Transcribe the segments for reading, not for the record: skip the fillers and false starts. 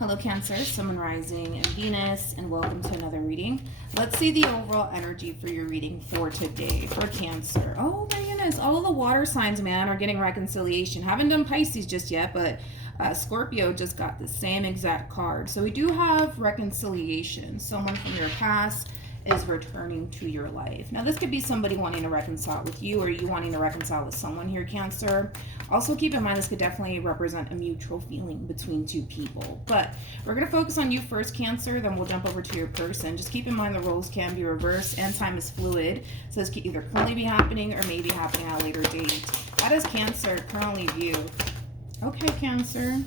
Hello Cancer, Sun, Moon, Rising, and Venus, and welcome to another reading. Let's see the overall energy for your reading for today, for Cancer. Oh my goodness, all of the water signs, man, are getting reconciliation. Haven't done Pisces just yet, but Scorpio just got the same exact card. So we do have reconciliation. Someone from your past is returning to your life. Now this could be somebody wanting to reconcile with you, or you wanting to reconcile with someone here, Cancer. Also keep in mind this could definitely represent a mutual feeling between two people. But we're going to focus on you first, Cancer, then we'll jump over to your person. Just keep in mind the roles can be reversed and time is fluid. So this could either currently be happening or maybe happening at a later date. How does Cancer currently view? Okay, Cancer.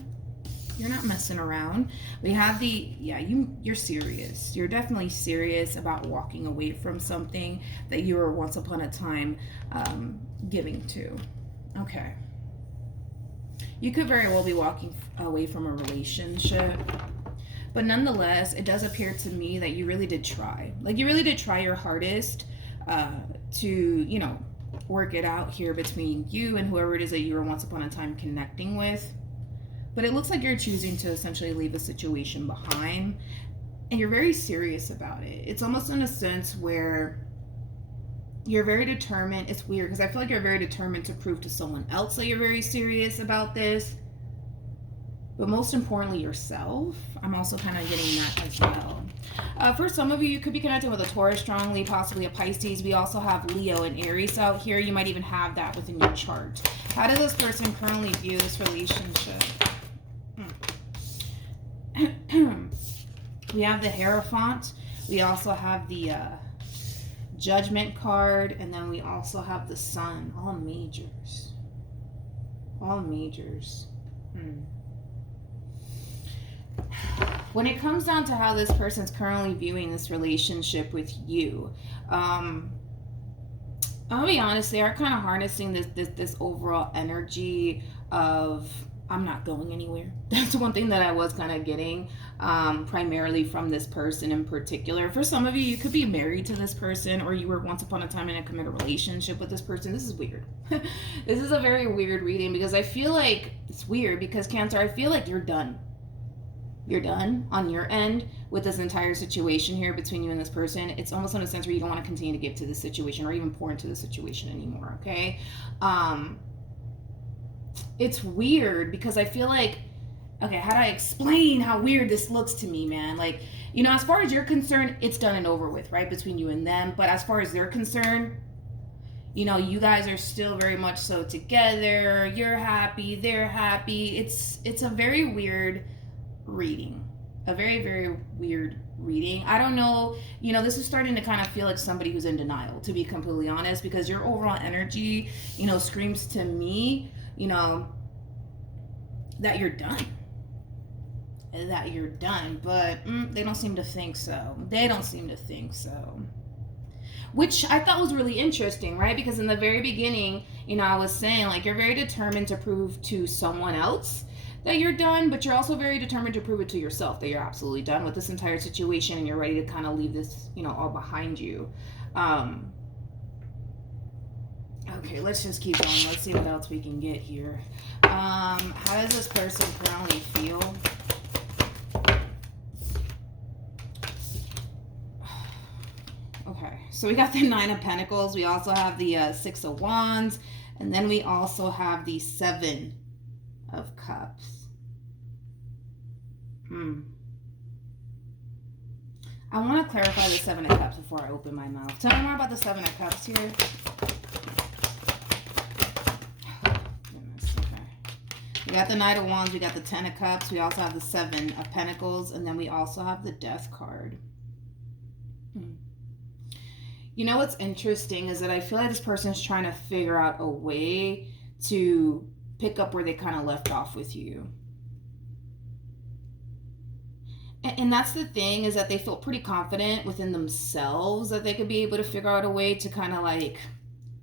You're not messing around. We have the, you're serious. You're definitely serious about walking away from something that you were once upon a time giving to. Okay. You could very well be walking away from a relationship. But nonetheless, it does appear to me that you really did try. Like, you really did try your hardest to, work it out here between you and whoever it is that you were once upon a time connecting with. But it looks like you're choosing to essentially leave the situation behind. And you're very serious about it. It's almost in a sense where you're very determined. It's weird because I feel like you're very determined to prove to someone else that you're very serious about this. But most importantly, yourself. I'm also kind of getting that as well. For some of you, you could be connected with a Taurus strongly, possibly a Pisces. We also have Leo and Aries out here. You might even have that within your chart. How does this person currently view this relationship? We have the Hierophant. We also have the Judgment card. And then we also have the Sun. All majors. All majors. When it comes down to how this person's currently viewing this relationship with you, I'll be honest, they are kind of harnessing this overall energy of I'm not going anywhere. That's one thing that I was kind of getting primarily from this person in particular. For some of you, you could be married to this person, or you were once upon a time in a committed relationship with this person. This is weird. This is a very weird reading because I feel like it's weird because Cancer, I feel like you're done. You're done on your end with this entire situation here between you and this person. It's almost in a sense where you don't want to continue to give to this situation or even pour into the situation anymore, okay? It's weird because I feel like, okay, how do I explain how weird this looks to me, man? Like, as far as you're concerned, it's done and over with, right? Between you and them. But as far as they're concerned, you guys are still very much so together. You're happy, they're happy. It's a very weird reading. A very, very weird reading. I don't know, this is starting to kind of feel like somebody who's in denial, to be completely honest, because your overall energy, screams to me, that you're done. That you're done. But they don't seem to think so. They don't seem to think so. Which I thought was really interesting, right? Because in the very beginning, I was saying, like, you're very determined to prove to someone else that you're done, but you're also very determined to prove it to yourself that you're absolutely done with this entire situation and you're ready to kind of leave this, all behind you. Okay, let's just keep going. Let's see what else we can get here. How does this person currently feel? Okay, so we got the Nine of Pentacles. We also have the Six of Wands. And then we also have the Seven of Cups. I want to clarify the Seven of Cups before I open my mouth. Tell me more about the Seven of Cups here. Goodness, okay. We got the Knight of Wands, we got the Ten of Cups, we also have the Seven of Pentacles, and then we also have the Death card. What's interesting is that I feel like this person is trying to figure out a way to pick up where they kind of left off with you. And that's the thing, is that they feel pretty confident within themselves that they could be able to figure out a way to kind of like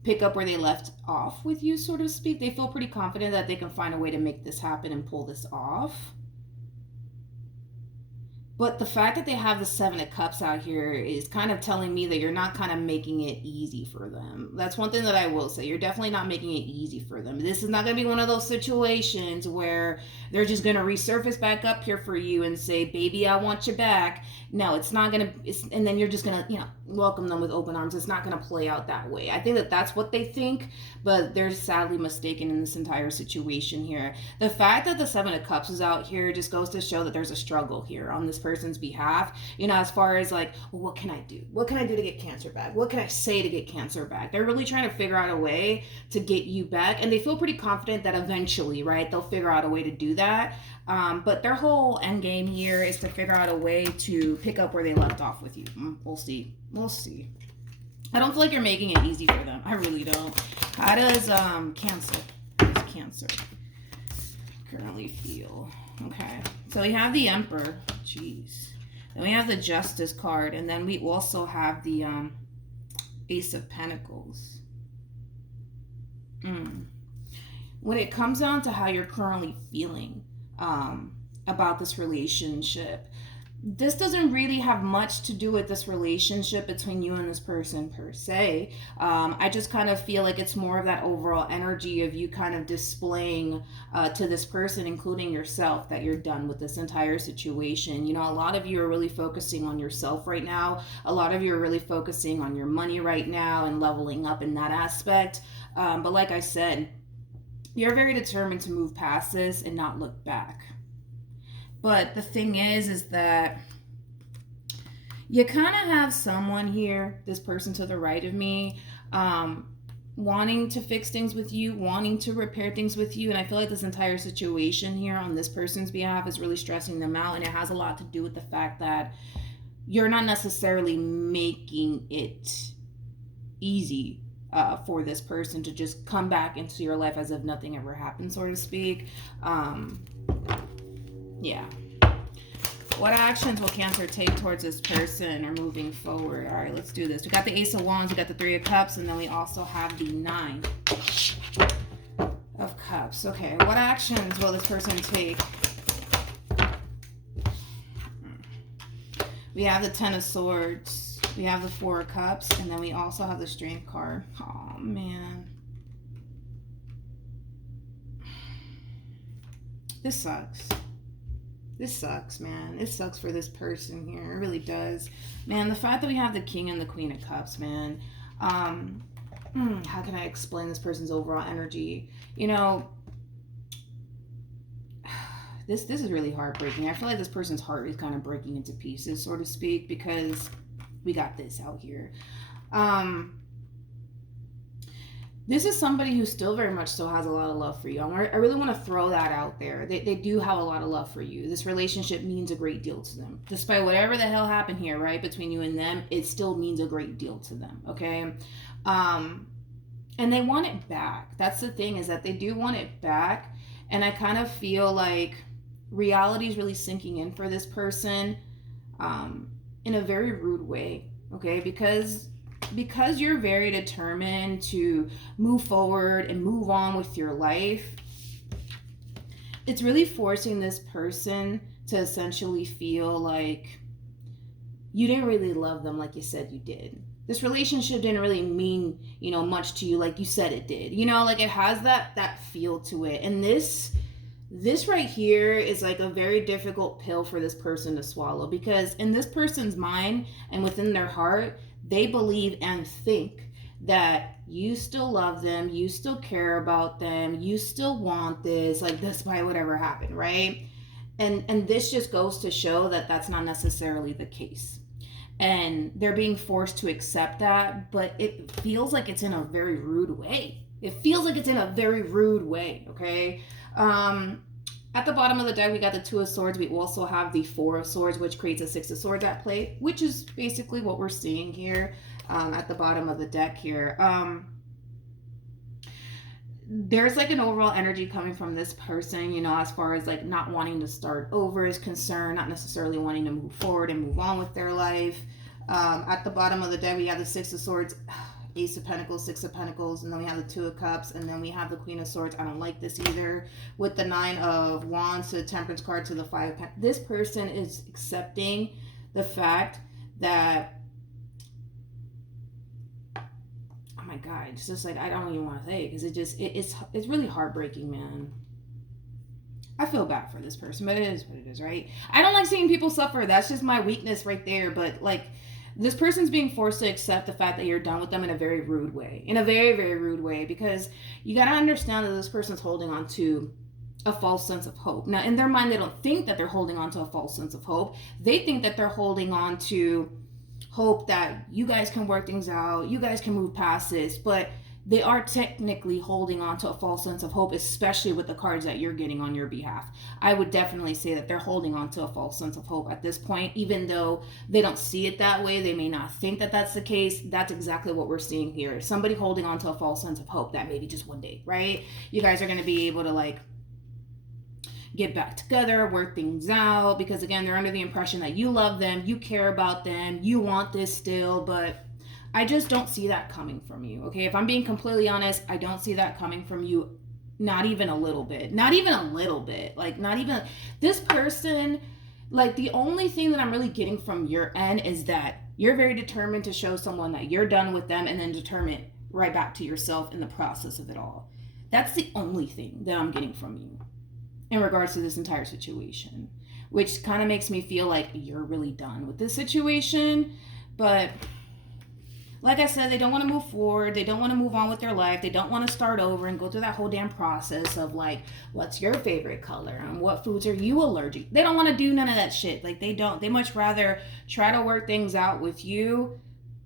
pick up where they left off with you, so to speak. They feel pretty confident that they can find a way to make this happen and pull this off. But the fact that they have the Seven of Cups out here is kind of telling me that you're not kind of making it easy for them. That's one thing that I will say. You're definitely not making it easy for them. This is not going to be one of those situations where they're just going to resurface back up here for you and say, baby, I want you back. No, it's not going to, and then you're just going to, welcome them with open arms. It's not going to play out that way. I think that that's what they think, but they're sadly mistaken in this entire situation here. The fact that the Seven of Cups is out here just goes to show that there's a struggle here on this person's behalf, as far as like, well, what can I do? What can I do to get Cancer back? What can I say to get Cancer back? They're really trying to figure out a way to get you back, and they feel pretty confident that eventually, right, they'll figure out a way to do that. But their whole end game here is to figure out a way to pick up where they left off with you. We'll see. We'll see. I don't feel like you're making it easy for them. I really don't. How does Cancer currently feel? Okay. So we have the Emperor. Jeez. Then we have the Justice card. And then we also have the Ace of Pentacles. When it comes down to how you're currently feeling about this relationship, this doesn't really have much to do with this relationship between you and this person per se. I just kind of feel like it's more of that overall energy of you kind of displaying to this person, including yourself, that you're done with this entire situation. A lot of you are really focusing on yourself right now. A lot of you are really focusing on your money right now and leveling up in that aspect. But like I said, you're very determined to move past this and not look back. But the thing is that you kind of have someone here, this person to the right of me, wanting to fix things with you, wanting to repair things with you. And I feel like this entire situation here on this person's behalf is really stressing them out. And it has a lot to do with the fact that you're not necessarily making it easy for this person to just come back into your life as if nothing ever happened, so to speak. Yeah. What actions will Cancer take towards this person or moving forward? All right, let's do this. We got the Ace of Wands, we got the Three of Cups, and then we also have the Nine of Cups. Okay, what actions will this person take? We have the Ten of Swords, we have the Four of Cups, and then we also have the Strength card. Oh, man. This sucks. This sucks, man. It sucks for this person here. It really does. Man, the fact that we have the King and the Queen of Cups, man. How can I explain this person's overall energy? This is really heartbreaking. I feel like this person's heart is kind of breaking into pieces, so to speak, because we got this out here. This is somebody who still very much so has a lot of love for you. I really want to throw that out there. They do have a lot of love for you. This relationship means a great deal to them. Despite whatever the hell happened here, right, between you and them, it still means a great deal to them, okay? And they want it back. That's the thing, is that they do want it back. And I kind of feel like reality is really sinking in for this person in a very rude way, okay? Because you're very determined to move forward and move on with your life, it's really forcing this person to essentially feel like you didn't really love them like you said you did. This relationship didn't really mean, much to you like you said it did. Like it has that feel to it. And this right here is like a very difficult pill for this person to swallow, because in this person's mind and within their heart, they believe and think that you still love them, you still care about them, you still want this, like despite whatever happened, right? And this just goes to show that that's not necessarily the case. And they're being forced to accept that, but it feels like it's in a very rude way. It feels like it's in a very rude way, okay? At the bottom of the deck, we got the Two of Swords. We also have the Four of Swords, which creates a Six of Swords at play, which is basically what we're seeing here at the bottom of the deck here. There's like an overall energy coming from this person, as far as like not wanting to start over is concerned, not necessarily wanting to move forward and move on with their life. At the bottom of the deck, we have the Six of Swords. Ace of Pentacles, Six of Pentacles, and then we have the Two of Cups, and then we have the Queen of Swords. I don't like this either. With the Nine of Wands to the Temperance card to the Five of Pentacles. This person is accepting the fact that, oh my God, it's just like, I don't even want to say it, because it's really heartbreaking, man. I feel bad for this person, but it is what it is, right? I don't like seeing people suffer. That's just my weakness right there. But like, this person's being forced to accept the fact that you're done with them in a very rude way. In a very, very rude way. Because you got to understand that this person's holding on to a false sense of hope. Now, in their mind, they don't think that they're holding on to a false sense of hope. They think that they're holding on to hope that you guys can work things out. You guys can move past this. But they are technically holding on to a false sense of hope, especially with the cards that you're getting on your behalf. I would definitely say that they're holding on to a false sense of hope at this point, even though they don't see it that way. They may not think that that's the case. That's exactly what we're seeing here. Somebody holding on to a false sense of hope that maybe just one day, right? You guys are going to be able to like get back together, work things out, because again, they're under the impression that you love them, you care about them, you want this still, but I just don't see that coming from you, okay? If I'm being completely honest, I don't see that coming from you, not even a little bit. Not even a little bit. Like, not even... This person, like, the only thing that I'm really getting from your end is that you're very determined to show someone that you're done with them, and then determined right back to yourself in the process of it all. That's the only thing that I'm getting from you in regards to this entire situation, which kind of makes me feel like you're really done with this situation. But like I said, they don't want to move forward. They don't want to move on with their life. They don't want to start over and go through that whole damn process of like, what's your favorite color and what foods are you allergic? They don't want to do none of that shit. Like, they don't. They much rather try to work things out with you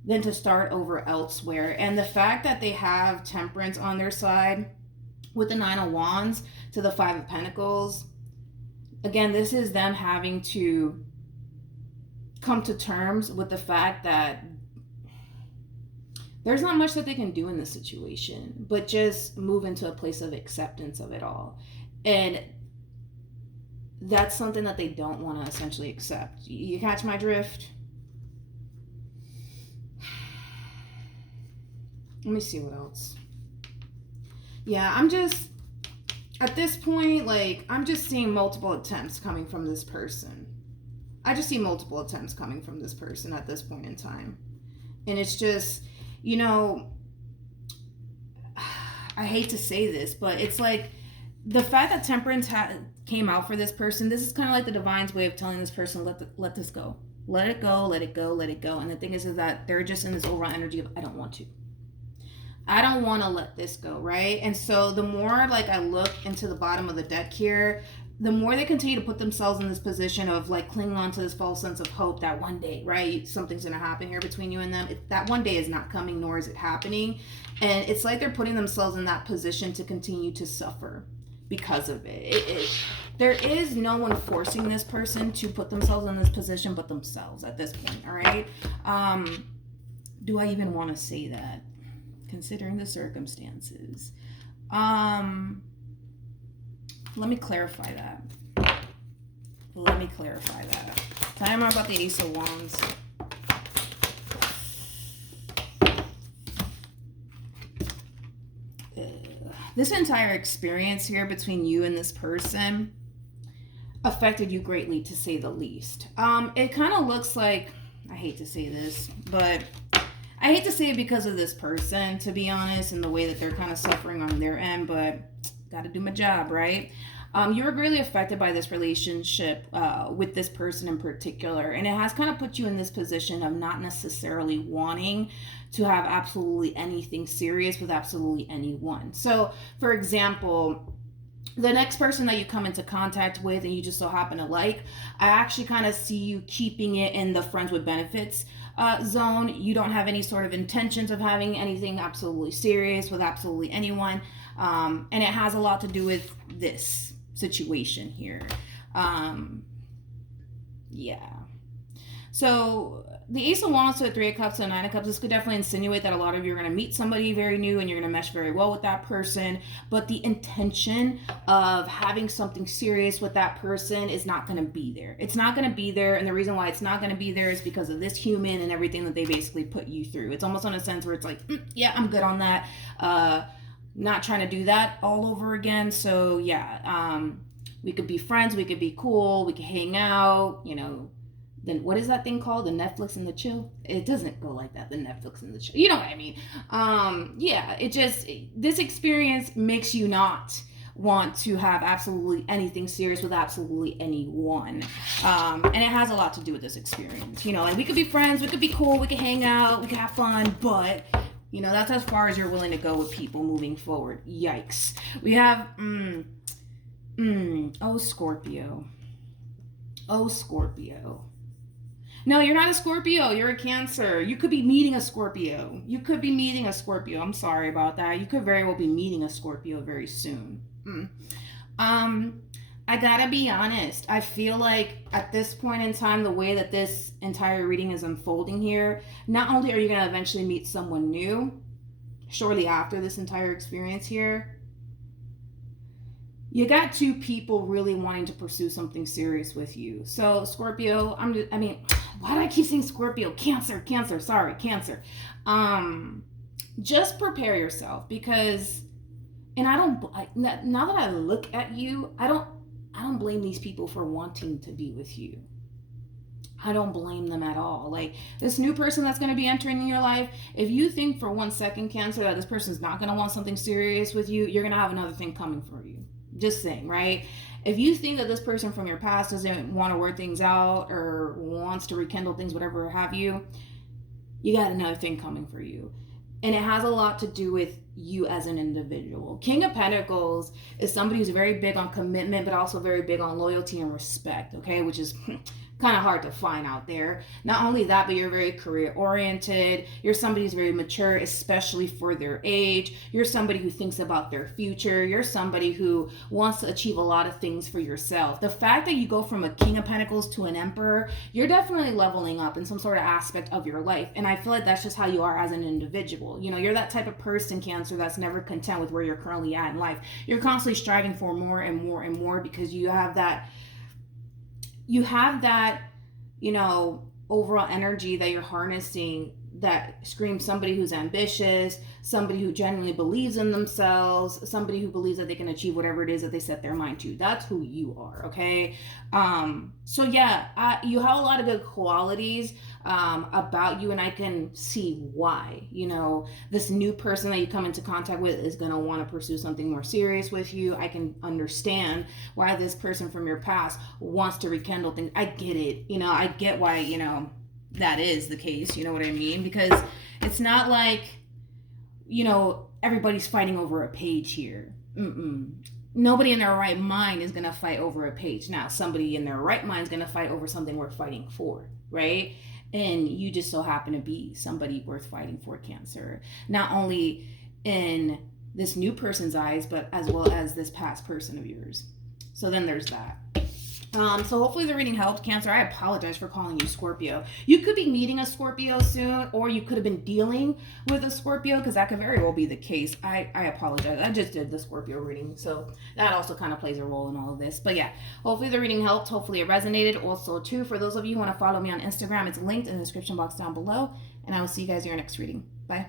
than to start over elsewhere. And the fact that they have Temperance on their side with the Nine of Wands to the Five of Pentacles, again, this is them having to come to terms with the fact that there's not much that they can do in this situation, but just move into a place of acceptance of it all. And that's something that they don't want to essentially accept. You catch my drift? Let me see what else. Yeah, I'm just, at this point, like, I'm just seeing multiple attempts coming from this person. I just see multiple attempts coming from this person at this point in time. And it's just, you know, I hate to say this, but it's like the fact that Temperance came out for this person, this is kind of like the divine's way of telling this person, let this go. Let it go, let it go, let it go. And the thing is that they're just in this overall energy of, I don't want to. I don't want to let this go, right? And so the more like I look into the bottom of the deck here, the more they continue to put themselves in this position of like clinging on to this false sense of hope that one day, right, something's going to happen here between you and them. That one day is not coming, nor is it happening. And it's like they're putting themselves in that position to continue to suffer because of it. There is no one forcing this person to put themselves in this position but themselves at this point, all right? Do I even want to say that, considering the circumstances? Let me clarify that. Tell me more about the Ace of Wands. This entire experience here between you and this person affected you greatly, to say the least. It kind of looks like, I hate to say this, but I hate to say it because of this person, to be honest, and the way that they're kind of suffering on their end, but gotta do my job, right? You were greatly affected by this relationship with this person in particular, and it has kind of put you in this position of not necessarily wanting to have absolutely anything serious with absolutely anyone. So, for example, the next person that you come into contact with and you just so happen to like, I actually kind of see you keeping it in the friends with benefits zone. You don't have any sort of intentions of having anything absolutely serious with absolutely anyone. And it has a lot to do with this situation here. Yeah. So the Ace of Wands to the Three of Cups and Nine of Cups, this could definitely insinuate that a lot of you are going to meet somebody very new and you're going to mesh very well with that person. But the intention of having something serious with that person is not going to be there. It's not going to be there. And the reason why it's not going to be there is because of this human and everything that they basically put you through. It's almost on a sense where it's like, yeah, I'm good on that. Not trying to do that all over again. So yeah, we could be friends. We could be cool. We could hang out, you know. Then what is that thing called? The Netflix and the chill? It doesn't go like that. The Netflix and the chill. You know what I mean? Yeah, this experience makes you not want to have absolutely anything serious with absolutely anyone. And it has a lot to do with this experience. You know, like we could be friends, we could be cool, we could hang out, we could have fun, but you know, that's as far as you're willing to go with people moving forward. Yikes. We have, oh, Scorpio. Oh, Scorpio. No, you're not a Scorpio. You're a Cancer. You could be meeting a Scorpio. I'm sorry about that. You could very well be meeting a Scorpio very soon. I gotta be honest. I feel like at this point in time, the way that this entire reading is unfolding here, not only are you going to eventually meet someone new shortly after this entire experience here, you got two people really wanting to pursue something serious with you. So Scorpio, why do I keep saying Scorpio? Cancer. Sorry, Cancer. Just prepare yourself because, and now that I look at you, I don't blame these people for wanting to be with you. I don't blame them at all. Like this new person that's going to be entering your life, if you think for 1 second, Cancer, that this person's not going to want something serious with you, you're going to have another thing coming for you. Just saying, right? If you think that this person from your past doesn't want to work things out or wants to rekindle things, whatever have you, you got another thing coming for you. And it has a lot to do with you as an individual. King of Pentacles is somebody who's very big on commitment, but also very big on loyalty and respect, okay? Which is kind of hard to find out there. Not only that, but you're very career oriented. You're somebody who's very mature, especially for their age. You're somebody who thinks about their future. You're somebody who wants to achieve a lot of things for yourself. The fact that you go from a King of Pentacles to an Emperor, you're definitely leveling up in some sort of aspect of your life. And I feel like that's just how you are as an individual. You know, you're that type of person, Cancer, that's never content with where you're currently at in life. You're constantly striving for more and more and more because you have that, you know, overall energy that you're harnessing that screams somebody who's ambitious, somebody who genuinely believes in themselves, somebody who believes that they can achieve whatever it is that they set their mind to. That's who you are, okay? So yeah, you have a lot of good qualities about you, and I can see why. You know, this new person that you come into contact with is going to want to pursue something more serious with you. I can understand why this person from your past wants to rekindle things. I get it. You know, I get why, you know, that is the case. You know what I mean? Because it's not like, you know, everybody's fighting over a page here. Nobody in their right mind is going to fight over a page. Now, somebody in their right mind is going to fight over something worth fighting for, right? And you just so happen to be somebody worth fighting for, Cancer. Not only in this new person's eyes, but as well as this past person of yours. So then there's that. So hopefully the reading helped, Cancer. I apologize for calling you Scorpio. You could be meeting a Scorpio soon, or you could have been dealing with a Scorpio, because that could very well be the case. I apologize. I just did the Scorpio reading, so that also kind of plays a role in all of this. But yeah, hopefully the reading helped. Hopefully it resonated. Also, too, for those of you who want to follow me on Instagram, it's linked in the description box down below. And I will see you guys in your next reading. Bye.